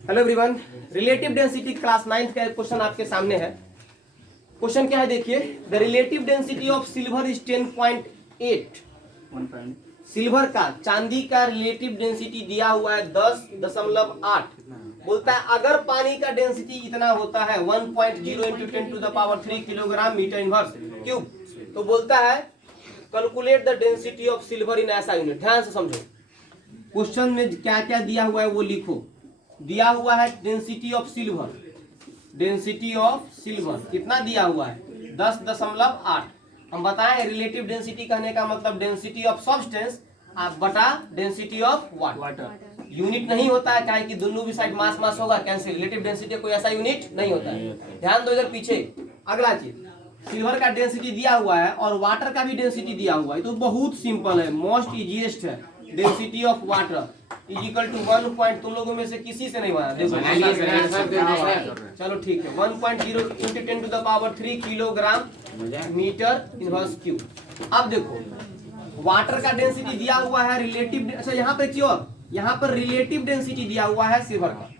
Hello everyone, relative density class 9th का एक question आपके सामने है। क्वेश्चन क्या है देखिए, the relative density of silver is 10.8। Silver का, चांदी का रिलेटिव डेंसिटी दिया हुआ है 10.8। बोलता है अगर पानी का डेंसिटी इतना होता है 1.0 into 10⁻³ kilogram metre inverse cube, तो बोलता है calculate the density of silver in SI unit. ध्यान से समझो, क्वेश्चन में क्या क्या दिया हुआ है वो लिखो। दिया हुआ है density of silver, density of silver कितना दिया हुआ है 10.8। हम बताएं रिलेटिव डेंसिटी कहने का मतलब डेंसिटी ऑफ सब्सटेंस आप बटा डेंसिटी ऑफ वाटर। यूनिट नहीं होता है, काहे कि दोनों भी साइड मास मास होगा, कैंसिल। रिलेटिव डेंसिटी कोई ऐसा यूनिट नहीं होता है। ध्यान दो इधर पीछे। अगला चीज, सिल्वर का डेंसिटी दिया हुआ है और वाटर का भी डेंसिटी दिया हुआ है, तो बहुत सिंपल है, मोस्ट इजीएस्ट है। Density of water is equal to 1 point, तुम लोगों में से किसी से नहीं बना, देखो चलो ठीक है, 1.0 into 10⁻³ kilogram metre inverse cube. अब देखो वाटर का डेंसिटी दिया हुआ है रिलेटिव, अच्छा यहाँ पे क्यों, यहाँ पर रिलेटिव डेंसिटी दिया हुआ है सिल्वर का।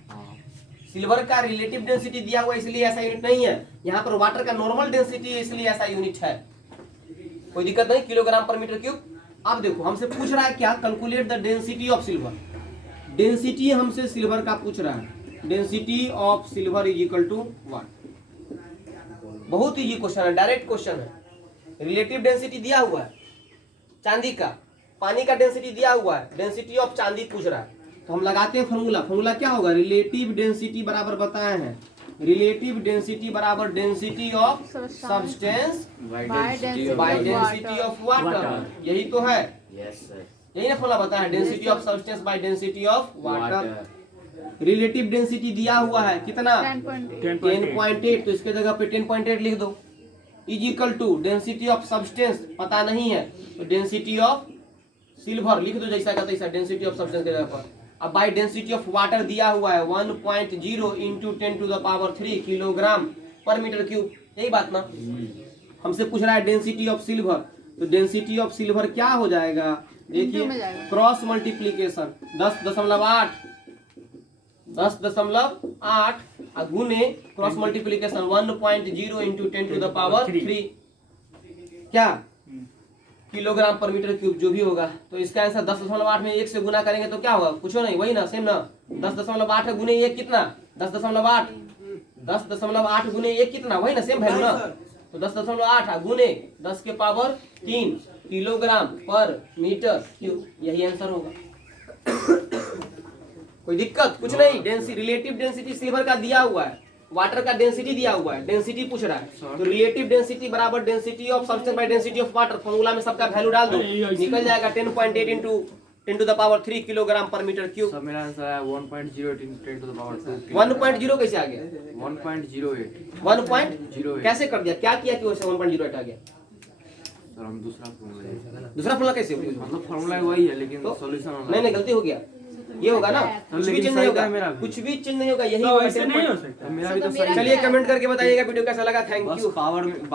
सिल्वर का रिलेटिव डेंसिटी दिया हुआ है इसलिए ऐसा यूनिट नहीं है। यहाँ पर वाटर का नॉर्मल डेंसिटी है इसलिए ऐसा यूनिट है, कोई दिक्कत नहीं, किलोग्राम पर मीटर क्यूब। अब देखो हमसे पूछ रहा है क्या, calculate the density of silver. Density हमसे सिल्वर का पूछ रहा है, density of silver is equal to what. बहुत इजी क्वेश्चन है, डायरेक्ट क्वेश्चन है। रिलेटिव डेंसिटी दिया हुआ है चांदी का, पानी का डेंसिटी दिया हुआ है, डेंसिटी ऑफ चांदी पूछ रहा है, तो हम लगाते हैं फॉर्मूला। फॉर्मूला क्या होगा, रिलेटिव डेंसिटी बराबर बताए हैं, रिलेटिव डेंसिटी बराबर density of substance by density of water. यही तो है, यही ना फॉर्मूला बताया है, density of substance by density of water. Relative density दिया हुआ है कितना 10.8, तो इसके जगह पे 10.8 लिख दो। Is equal to density of substance पता नहीं है, तो डेंसिटी ऑफ सिल्वर लिख दो जैसा का तैसा, डेंसिटी ऑफ सब्सटेंस के जगह पर। अब बाय डेंसिटी ऑफ वाटर दिया हुआ है 1.0 इंटू 10⁻³ किलोग्राम पर मीटर क्यूब, यही बात ना। हमसे पूछ रहा है डेंसिटी ऑफ सिल्वर, तो डेंसिटी ऑफ सिल्वर क्या हो जाएगा, देखिए क्रॉस मल्टीप्लीकेशन 10.8 गुने क्रॉस मल्टीप्लीकेशन 1.0 इंटू 10⁻³ क्या किलोग्राम पर मीटर क्यूब जो भी होगा। तो इसका आंसर 10.8 में 1 से गुना करेंगे तो क्या होगा, कुछ नहीं, वही ना, सेम ना। 10.8 गुने 1 कितना 10.8, 10.8 गुने 1 कितना, वही ना, सेम वैल्यू ना। तो 10.8 गुने 10 के पावर 3 किलोग्राम पर मीटर क्यूब, यही आंसर होगा। कोई दिक्कत कुछ नहीं। रिलेटिव डेंसिटी सिल्वर का दिया हुआ है, वाटर का डेंसिटी दिया हुआ है, डेंसिटी पूछ रहा है, तो रिलेटिव डेंसिटी बराबर density of substance by density of water. Formula में सबका वैल्यू डाल दो, निकल जाएगा 10.8 इंटू 10⁻³ किलोग्राम पर मीटर क्यूब। सब मेरा आंसर है 1.08 इंटू 10⁻²। 1.0 कैसे आ गया, 1.08 1.0 कैसे कर दिया, क्या किया कि वैसे 1.08 आ गया। सर हम दूसरा फॉर्मूला कैसे, मतलब फॉर्मूला वही है लेकिन सॉल्यूशन नहीं गलती हो गया, ये होगा ना, कुछ भी चेंज नहीं होगा, कुछ भी चेंज नहीं होगा, यही नहीं हो सकता मेरा भी तो सही। चलिए कमेंट करके बताइएगा वीडियो कैसा लगा। Thank you. पावर में